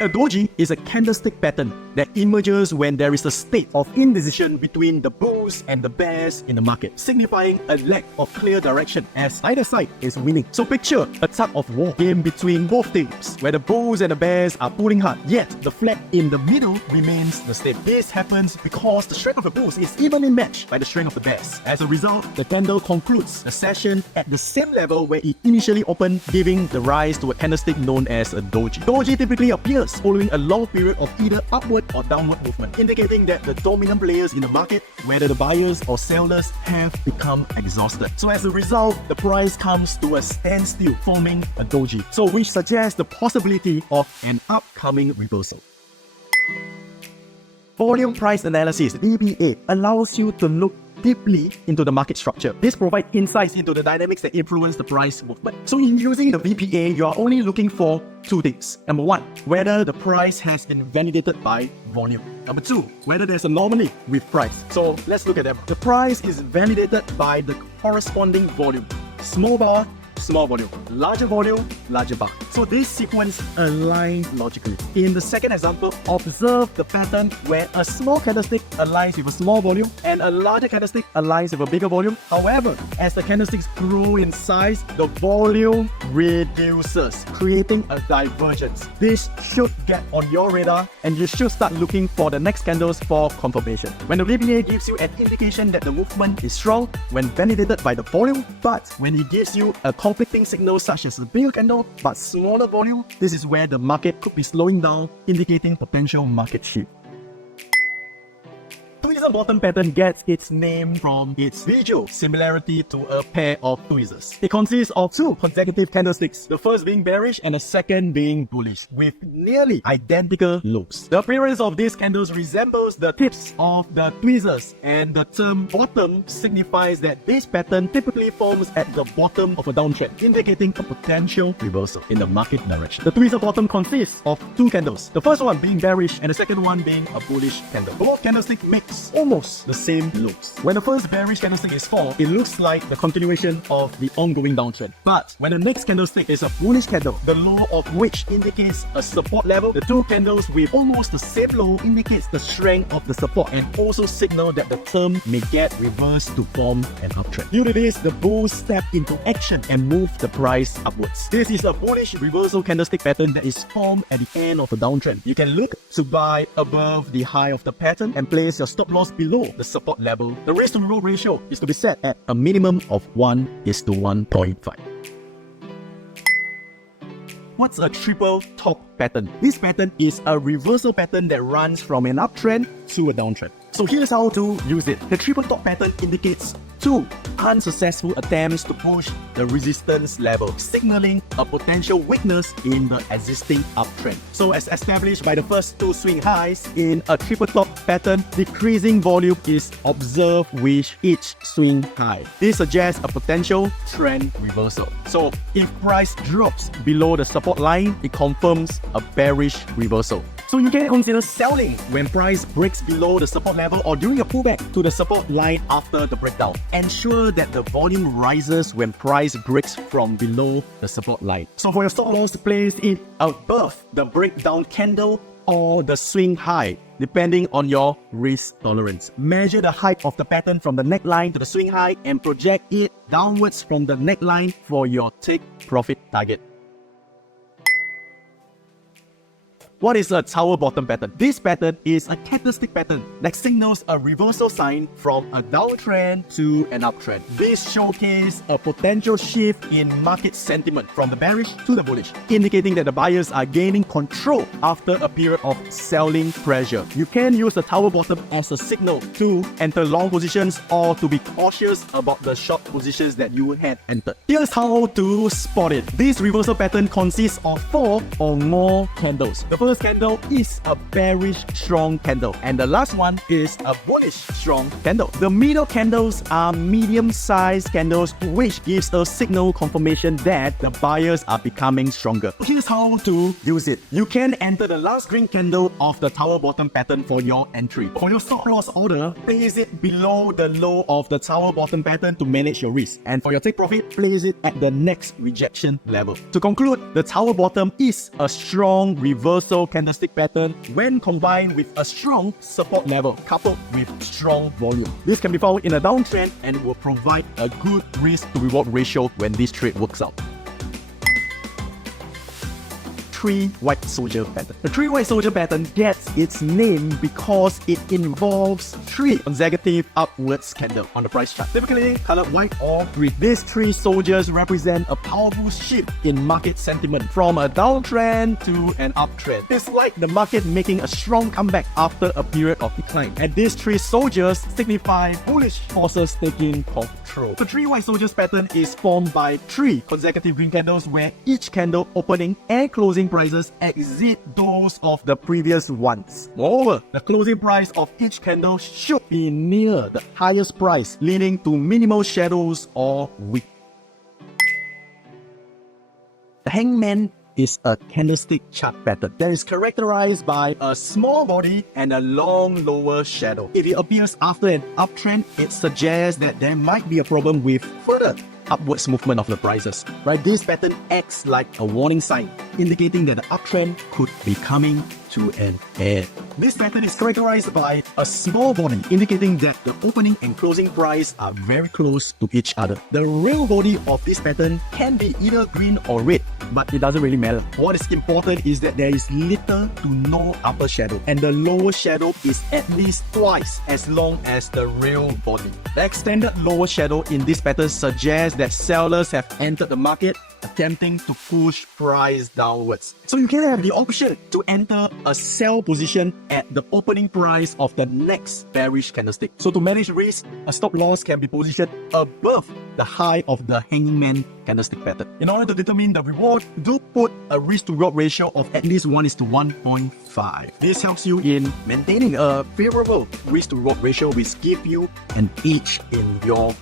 A doji is a candlestick pattern that emerges when there is a state of indecision between the bulls and the bears in the market, signifying a lack of clear direction as either side is winning. So picture a tug of war game between both teams, where the bulls and the bears are pulling hard, yet the flag in the middle remains the same. This happens because the strength of the bulls is evenly matched by the strength of the bears. As a result, the candle concludes the session at the same level where it initially opened, giving the rise to a candlestick known as a doji. Doji typically appears following a long period of either upward or downward movement, indicating that the dominant players in the market, whether the buyers or sellers, have become exhausted. So as a result, the price comes to a standstill, forming a doji, so which suggests the possibility of an upcoming reversal. Volume price analysis (VPA) allows you to look deeply into the market structure. This provides insights into the dynamics that influence the price movement. So in using the VPA, you are only looking for two things. Number one, whether the price has been validated by volume. Number two, whether there's an anomaly with price. So let's look at them. The price is validated by the corresponding volume. Small bar, small volume, larger bar. So this sequence aligns logically. In the second example, observe the pattern where a small candlestick aligns with a small volume and a larger candlestick aligns with a bigger volume. However, as the candlesticks grow in size, the volume reduces, creating a divergence. This should get on your radar and you should start looking for the next candles for confirmation. When the VPA gives you an indication that the movement is strong when validated by the volume, but when it gives you a conflicting signals such as a bigger candle but smaller volume, this is where the market could be slowing down, indicating potential market shift. Tweezer bottom pattern gets its name from its visual similarity to a pair of tweezers. It consists of two consecutive candlesticks, the first being bearish and the second being bullish, with nearly identical lows. The appearance of these candles resembles the tips of the tweezers, and the term bottom signifies that this pattern typically forms at the bottom of a downtrend, indicating a potential reversal in the market direction. The tweezer bottom consists of two candles, the first one being bearish and the second one being a bullish candle. Both candlesticks makes almost the same lows. When the first bearish candlestick is formed, it looks like the continuation of the ongoing downtrend. But when the next candlestick is a bullish candle, the low of which indicates a support level, the two candles with almost the same low indicates the strength of the support and also signal that the term may get reversed to form an uptrend. Due to this, the bulls step into action and move the price upwards. This is a bullish reversal candlestick pattern that is formed at the end of a downtrend. You can look to buy above the high of the pattern and place your stop loss below the support level. The risk to reward ratio is to be set at a minimum of 1:1.5. What's a triple top pattern? This pattern is a reversal pattern that runs from an uptrend to a downtrend. So here's how to use it. The triple top pattern indicates two unsuccessful attempts to push the resistance level, signaling a potential weakness in the existing uptrend. So as established by the first two swing highs, in a triple top pattern, decreasing volume is observed with each swing high. This suggests a potential trend reversal. So if price drops below the support line, it confirms a bearish reversal. So you can consider selling when price breaks below the support level or during a pullback to the support line after the breakdown. Ensure that the volume rises when price breaks from below the support line. So for your stop loss, place it above the breakdown candle or the swing high, depending on your risk tolerance. Measure the height of the pattern from the neckline to the swing high and project it downwards from the neckline for your take profit target. What is a tower bottom pattern? This pattern is a candlestick pattern that signals a reversal sign from a downtrend to an uptrend. This showcases a potential shift in market sentiment from the bearish to the bullish, indicating that the buyers are gaining control after a period of selling pressure. You can use the tower bottom as a signal to enter long positions or to be cautious about the short positions that you had entered. Here's how to spot it. This reversal pattern consists of 4 or more candles. The first candle is a bearish strong candle and the last one is a bullish strong candle. The middle candles are medium-sized candles, which gives a signal confirmation that the buyers are becoming stronger. Here's how to use it. You can enter the last green candle of the tower bottom pattern for your entry. For your stop loss order, place it below the low of the tower bottom pattern to manage your risk, and for your take profit, place it at the next rejection level. To conclude, the tower bottom is a strong reversal reversal candlestick pattern when combined with a strong support level coupled with strong volume. This can be found in a downtrend and will provide a good risk to reward ratio when this trade works out. Three white soldier pattern. The three white soldier pattern gets its name because it involves three consecutive upwards candles on the price chart, typically colored white or green. These three soldiers represent a powerful shift in market sentiment from a downtrend to an uptrend. It's like the market making a strong comeback after a period of decline, and these three soldiers signify bullish forces taking control. The three white soldiers pattern is formed by three consecutive green candles where each candle opening and closing prices exceed those of the previous ones. Moreover, the closing price of each candle should be near the highest price, leading to minimal shadows or wick. The hangman is a candlestick chart pattern that is characterized by a small body and a long lower shadow. If it appears after an uptrend, it suggests that there might be a problem with further upwards movement of the prices. Right? This pattern acts like a warning sign, indicating that the uptrend could be coming to an end. This pattern is characterized by a small body, indicating that the opening and closing price are very close to each other. The real body of this pattern can be either green or red, but it doesn't really matter. What is important is that there is little to no upper shadow, and the lower shadow is at least twice as long as the real body. The extended lower shadow in this pattern suggests that sellers have entered the market attempting to push price downwards. So you can have the option to enter a sell position at the opening price of the next bearish candlestick. So to manage risk, a stop loss can be positioned above the high of the hangman candlestick pattern. In order to determine the reward, do put a risk to reward ratio of at least 1:1.5. This helps you in maintaining a favorable risk to reward ratio, which gives you an edge in your.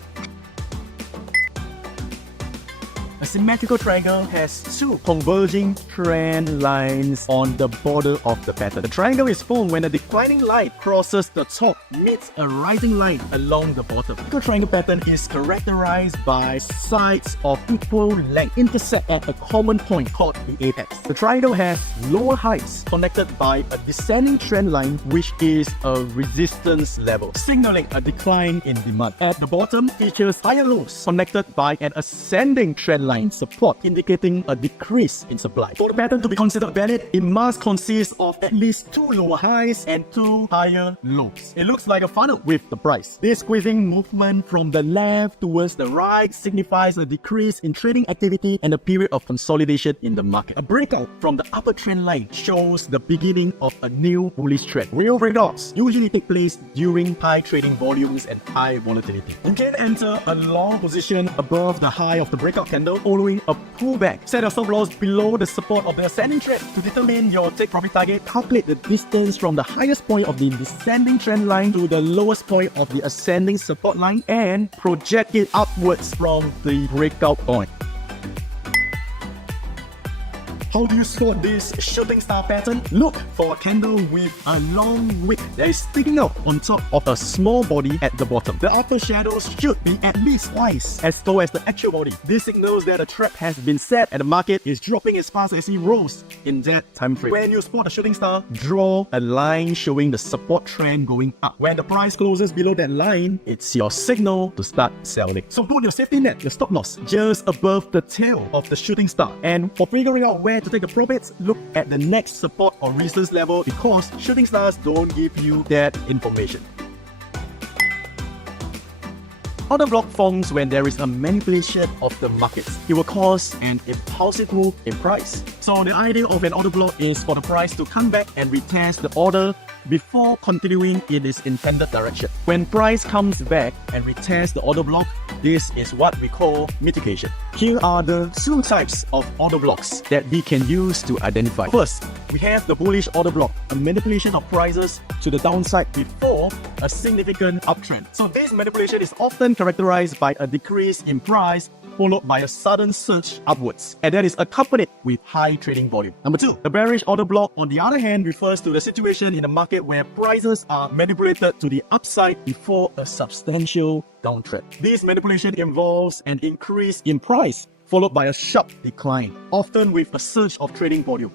A symmetrical triangle has two converging trend lines on the border of the pattern. The triangle is formed when a declining line crosses the top, meets a rising line along the bottom. The triangle pattern is characterized by sides of equal length intersect at a common point called the apex. The triangle has lower heights connected by a descending trend line, which is a resistance level, signaling a decline in demand. At the bottom features higher lows connected by an ascending trend line support, indicating a decrease in supply. For the pattern to be considered valid, it must consist of at least two lower highs and two higher lows. It looks like a funnel with the price. This squeezing movement from the left towards the right signifies a decrease in trading activity and a period of consolidation in the market. A breakout from the upper trend line shows the beginning of a new bullish trend. Real breakouts usually take place during high trading volumes and high volatility. You can enter a long position above the high of the breakout candle following a pullback. Set your stop loss below the support of the ascending trend. To determine your take profit target, calculate the distance from the highest point of the descending trend line to the lowest point of the ascending support line and project it upwards from the breakout point. How do you spot this shooting star pattern? Look for a candle with a long wick that is sticking out on top of a small body at the bottom. The upper shadows should be at least twice as tall as the actual body. This signals that a trap has been set and the market is dropping as fast as it rose in that time frame. When you spot a shooting star, draw a line showing the support trend going up. When the price closes below that line, it's your signal to start selling. So put your safety net, your stop loss, just above the tail of the shooting star. And for figuring out where to take the profits, look at the next support or resistance level, because shooting stars don't give you that information. Order block forms when there is a manipulation of the markets. It will cause an impulsive move in price. So the idea of an order block is for the price to come back and retest the order before continuing in its intended direction. When price comes back and retests the order block, this is what we call mitigation. Here are the two types of order blocks that we can use to identify. First, we have the bullish order block, a manipulation of prices to the downside before a significant uptrend. So this manipulation is often characterized by a decrease in price followed by a sudden surge upwards, and that is accompanied with high trading volume. Number two, the bearish order block, on the other hand, refers to the situation in the market where prices are manipulated to the upside before a substantial downtrend. This manipulation involves an increase in price followed by a sharp decline, often with a surge of trading volume.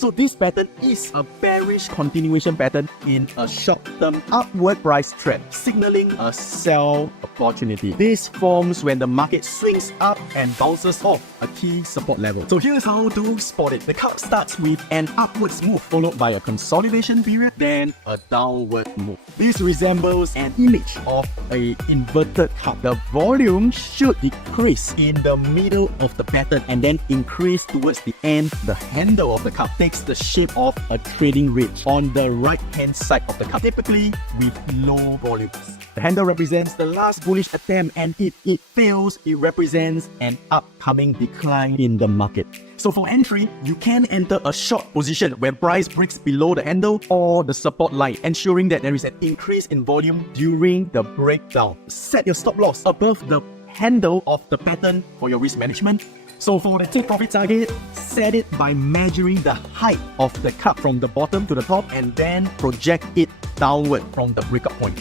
So this pattern is a bearish continuation pattern in a short-term upward price trend, signaling a sell opportunity. This forms when the market swings up and bounces off a key support level. So here's how to spot it. The cup starts with an upwards move followed by a consolidation period, then a downward move. This resembles an image of an inverted cup. The volume should decrease in the middle of the pattern and then increase towards the end. The handle of the cup takes the shape of a trading ridge on the right hand side of the cup, typically with low volumes. The handle represents the last bullish attempt, and if it fails, it represents an upcoming decline in the market. So for entry, you can enter a short position when price breaks below the handle or the support line, ensuring that there is an increase in volume during the breakdown. Set your stop loss above the handle of the pattern for your risk management. So for the take profit target, set it by measuring the height of the cup from the bottom to the top and then project it downward from the breakout point.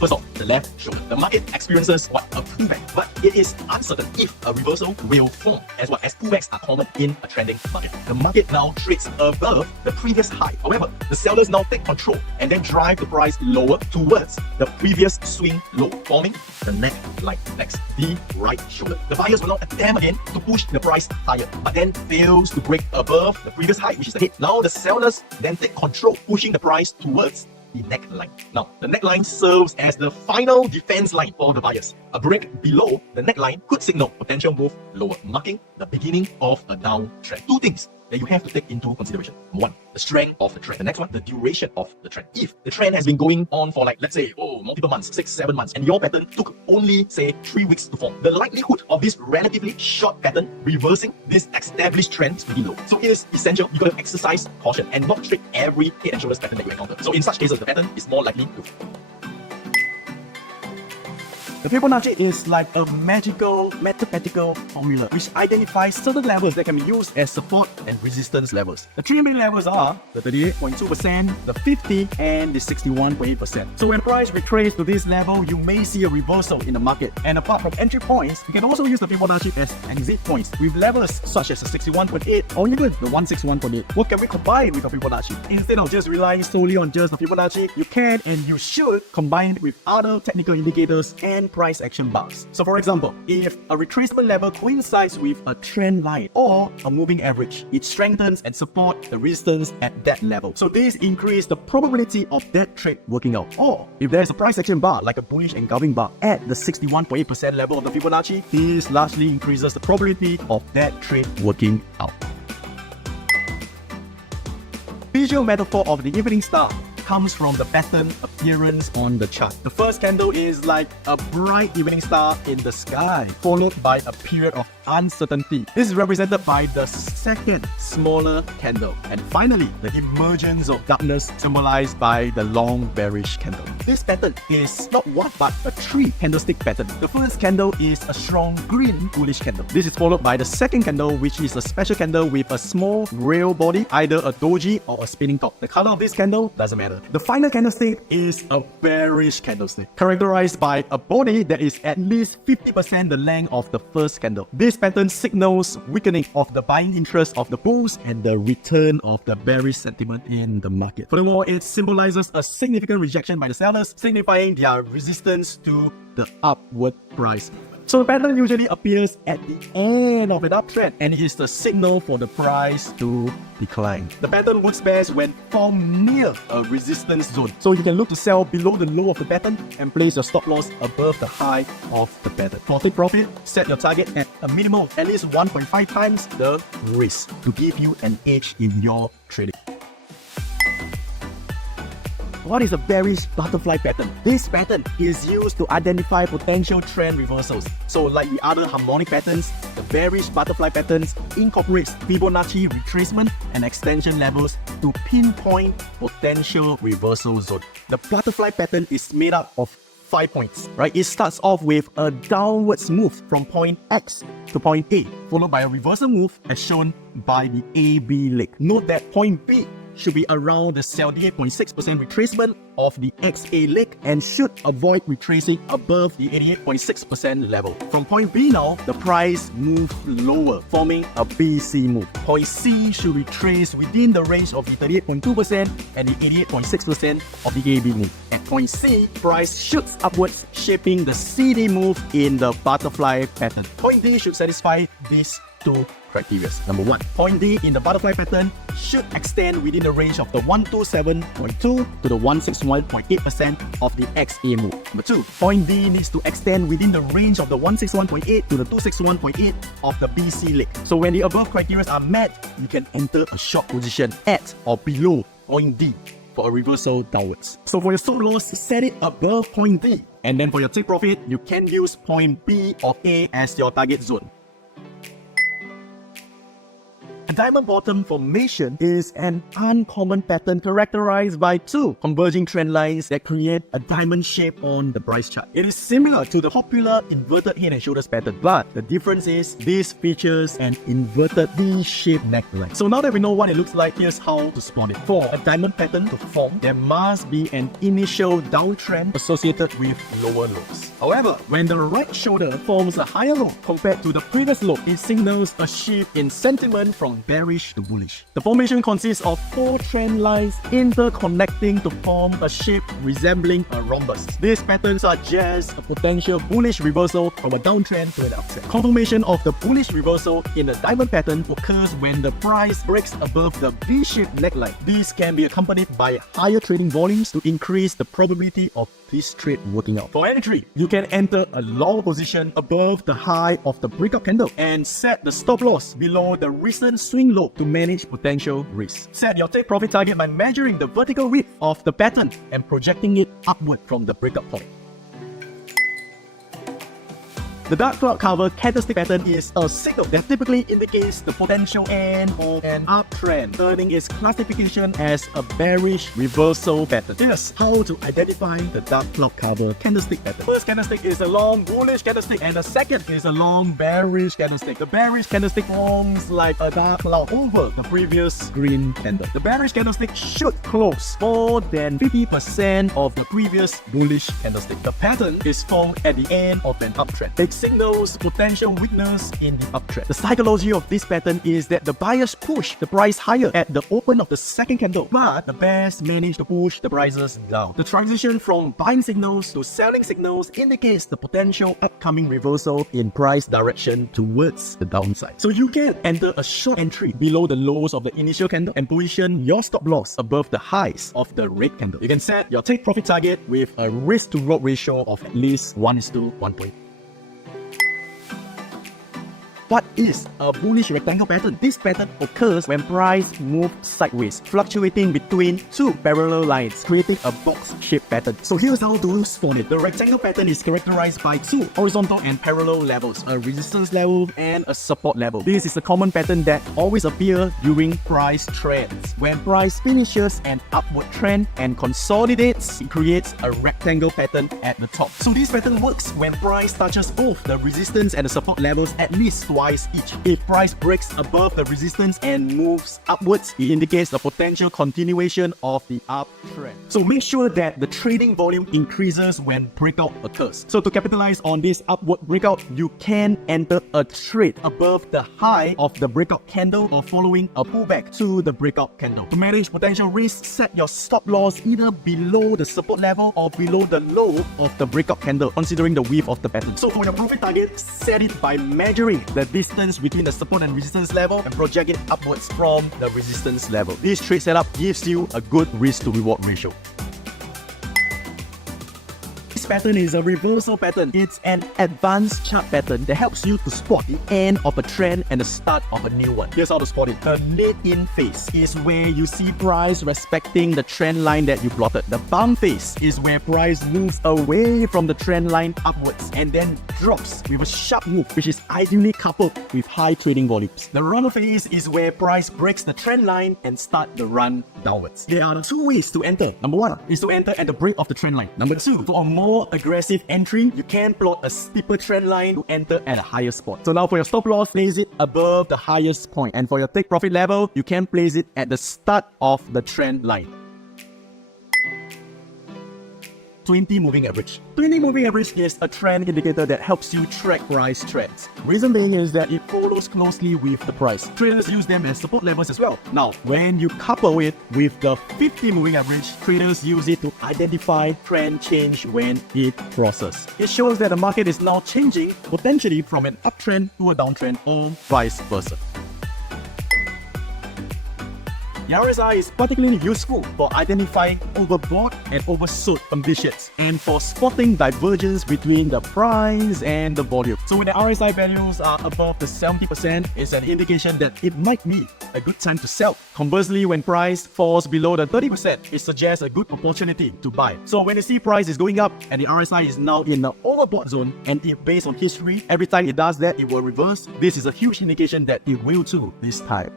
First off, the left shoulder. The market experiences a pullback, but it is uncertain if a reversal will form, as pullbacks are common in a trending market. The market now trades above the previous high. However, the sellers now take control and then drive the price lower towards the previous swing low, forming the neckline. Next, the right shoulder. The buyers will now attempt again to push the price higher, but then fails to break above the previous high, which is the head. Now the sellers then take control, pushing the price towards the neckline. Now, the neckline serves as the final defense line for the buyers. A break below the neckline could signal potential move lower, marking the beginning of a downtrend. Two things that you have to take into consideration. One, the strength of the trend. The next one, the duration of the trend. If the trend has been going on for let's say, multiple months, 6-7 months, and your pattern took only, say, 3 weeks to form, the likelihood of this relatively short pattern reversing this established trend is pretty low. So it is essential you gotta exercise caution and not trade every head and shoulders pattern that you encounter. So in such cases, the pattern is more likely to fail. The Fibonacci is like a magical mathematical formula which identifies certain levels that can be used as support and resistance levels. The three main levels are the 38.2%, the 50%, and the 61.8%. So when price retraces to this level, you may see a reversal in the market. And apart from entry points, you can also use the Fibonacci as exit points with levels such as the 61.8 or even the 161.8. What can we combine with a Fibonacci? Instead of just relying solely on just the Fibonacci, you can and you should combine it with other technical indicators and price action bars. So for example, if a retracement level coincides with a trend line or a moving average, it strengthens and supports the resistance at that level. So this increases the probability of that trade working out. Or if there's a price action bar like a bullish engulfing bar at the 61.8% level of the Fibonacci, this largely increases the probability of that trade working out. Visual metaphor of the evening star comes from the pattern appearance on the chart. The first candle is like a bright evening star in the sky, followed by a period of uncertainty. This is represented by the second smaller candle. And finally, the emergence of darkness symbolized by the long bearish candle. This pattern is not one but a 3 candlestick pattern. The first candle is a strong green bullish candle. This is followed by the second candle, which is a special candle with a small rail body, either a doji or a spinning top. The color of this candle doesn't matter. The final candlestick is a bearish candlestick, characterized by a body that is at least 50% the length of the first candle. This pattern signals weakening of the buying interest of the bulls and the return of the bearish sentiment in the market. Furthermore, it symbolizes a significant rejection by the sellers, signifying their resistance to the upward price movement. So the pattern usually appears at the end of an uptrend and is the signal for the price to decline. The pattern works best when formed near a resistance zone. So you can look to sell below the low of the pattern and place your stop loss above the high of the pattern. For take profit, set your target at a minimum of at least 1.5 times the risk to give you an edge in your trading. What is a bearish butterfly pattern? This pattern is used to identify potential trend reversals. So like the other harmonic patterns, the bearish butterfly patterns incorporates Fibonacci retracement and extension levels to pinpoint potential reversal zone. The butterfly pattern is made up of 5 points, right? It starts off with a downwards move from point X to point A, followed by a reversal move as shown by the AB leg. Note that point B should be around the 78.6% retracement of the XA leg and should avoid retracing above the 88.6% level. From point B now, the price moves lower, forming a BC move. Point C should retrace within the range of the 38.2% and the 88.6% of the AB move. At point C, price shoots upwards, shaping the CD move in the butterfly pattern. Point D should satisfy these two criteria. Number 1, point D in the butterfly pattern should extend within the range of the 127.2 to the 161.8% of the XA move. Number 2, point D needs to extend within the range of the 161.8 to the 261.8 of the BC leg. So when the above criteria are met, you can enter a short position at or below point D for a reversal downwards. So for your stop loss, set it above point D. And then for your take profit, you can use point B or A as your target zone. A diamond bottom formation is an uncommon pattern characterized by two converging trend lines that create a diamond shape on the price chart. It is similar to the popular inverted head and shoulders pattern, but the difference is this features an inverted V-shaped neckline. So now that we know what it looks like, here's how to spot it. For a diamond pattern to form, there must be an initial downtrend associated with lower lows. However, when the right shoulder forms a higher low compared to the previous low, it signals a shift in sentiment from bearish to bullish. The formation consists of 4 trend lines interconnecting to form a shape resembling a rhombus. These patterns suggest a potential bullish reversal from a downtrend to an uptrend. Confirmation of the bullish reversal in the diamond pattern occurs when the price breaks above the V-shaped neckline. This can be accompanied by higher trading volumes to increase the probability of this trade working out. For entry, you can enter a long position above the high of the breakout candle and set the stop loss below the recent swing low to manage potential risk. Set your take profit target by measuring the vertical width of the pattern and projecting it upward from the breakout point. The dark cloud cover candlestick pattern is a signal that typically indicates the potential end of an uptrend, earning its classification as a bearish reversal pattern. Here's how to identify the dark cloud cover candlestick pattern. First candlestick is a long bullish candlestick and the second is a long bearish candlestick. The bearish candlestick forms like a dark cloud over the previous green candle. The bearish candlestick should close more than 50% of the previous bullish candlestick. The pattern is formed at the end of an uptrend. It signals potential weakness in the uptrend. The psychology of this pattern is that the buyers push the price higher at the open of the second candle, but the bears manage to push the prices down. The transition from buying signals to selling signals indicates the potential upcoming reversal in price direction towards the downside. So you can enter a short entry below the lows of the initial candle and position your stop loss above the highs of the red candle. You can set your take profit target with a risk to reward ratio of at least 1:1. What is a bullish rectangle pattern? This pattern occurs when price moves sideways, fluctuating between two parallel lines, creating a box-shaped pattern. So here's how to spot it. The rectangle pattern is characterized by two horizontal and parallel levels, a resistance level and a support level. This is a common pattern that always appears during price trends. When price finishes an upward trend and consolidates, it creates a rectangle pattern at the top. So this pattern works when price touches both the resistance and the support levels at least twice each. If price breaks above the resistance and moves upwards, it indicates a potential continuation of the uptrend. So make sure that the trading volume increases when breakout occurs. So to capitalize on this upward breakout, you can enter a trade above the high of the breakout candle or following a pullback to the breakout candle. To manage potential risk, set your stop loss either below the support level or below the low of the breakout candle, considering the width of the pattern. So for your profit target, set it by measuring the distance between the support and resistance level and project it upwards from the resistance level. This trade setup gives you a good risk to reward ratio. This pattern is a reversal pattern. It's an advanced chart pattern that helps you to spot the end of a trend and the start of a new one. Here's how to spot it. The lead-in phase is where you see price respecting the trend line that you plotted. The bump phase is where price moves away from the trend line upwards and then drops with a sharp move, which is ideally coupled with high trading volumes. The run phase is where price breaks the trend line and start the run downwards. There are two ways to enter. Number one is to enter at the break of the trend line. Number two, for a more aggressive entry, you can plot a steeper trend line to enter at a higher spot. So now for your stop loss, place it above the highest point. And for your take profit level, you can place it at the start of the trend line. 20 moving average. 20 moving average is a trend indicator that helps you track price trends. Reason being is that it follows closely with the price. Traders use them as support levels as well. Now, when you couple it with the 50 moving average, traders use it to identify trend change when it crosses. It shows that the market is now changing potentially from an uptrend to a downtrend or vice versa. The RSI is particularly useful for identifying overbought and oversold conditions and for spotting divergence between the price and the volume. So when the RSI values are above the 70%, it's an indication that it might be a good time to sell. Conversely, when price falls below the 30%, it suggests a good opportunity to buy. So when you see price is going up and the RSI is now in the overbought zone, and if based on history, every time it does that, it will reverse, this is a huge indication that it will too this time.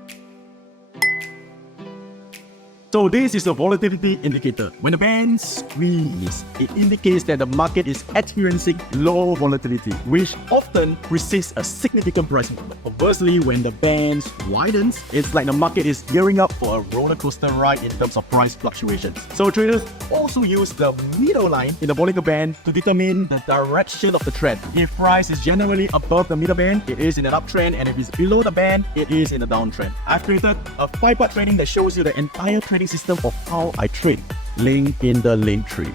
So this is a volatility indicator. When the band squeezes, it indicates that the market is experiencing low volatility, which often precedes a significant price movement. Conversely, when the band widens, it's like the market is gearing up for a roller coaster ride in terms of price fluctuations. So traders also use the middle line in the Bollinger Band to determine the direction of the trend. If price is generally above the middle band, it is in an uptrend, and if it's below the band, it is in a downtrend. I've created a 5-part training that shows you the entire trading system of how I trade. Link in the link tree.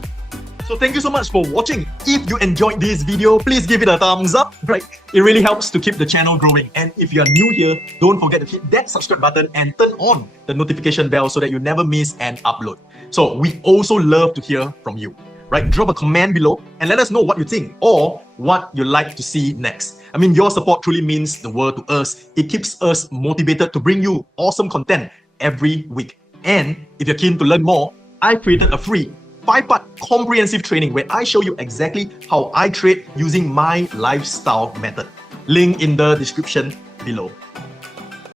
So thank you so much for watching. If you enjoyed this video, please give it a thumbs up, right? It really helps to keep the channel growing. And if you are new here, don't forget to hit that subscribe button and turn on the notification bell so that you never miss an upload. So we also love to hear from you, right? Drop a comment below and let us know what you think or what you'd like to see next. I mean, your support truly means the world to us. It keeps us motivated to bring you awesome content every week. And if you're keen to learn more, I created a free 5-part comprehensive training where I show you exactly how I trade using my lifestyle method. Link in the description below.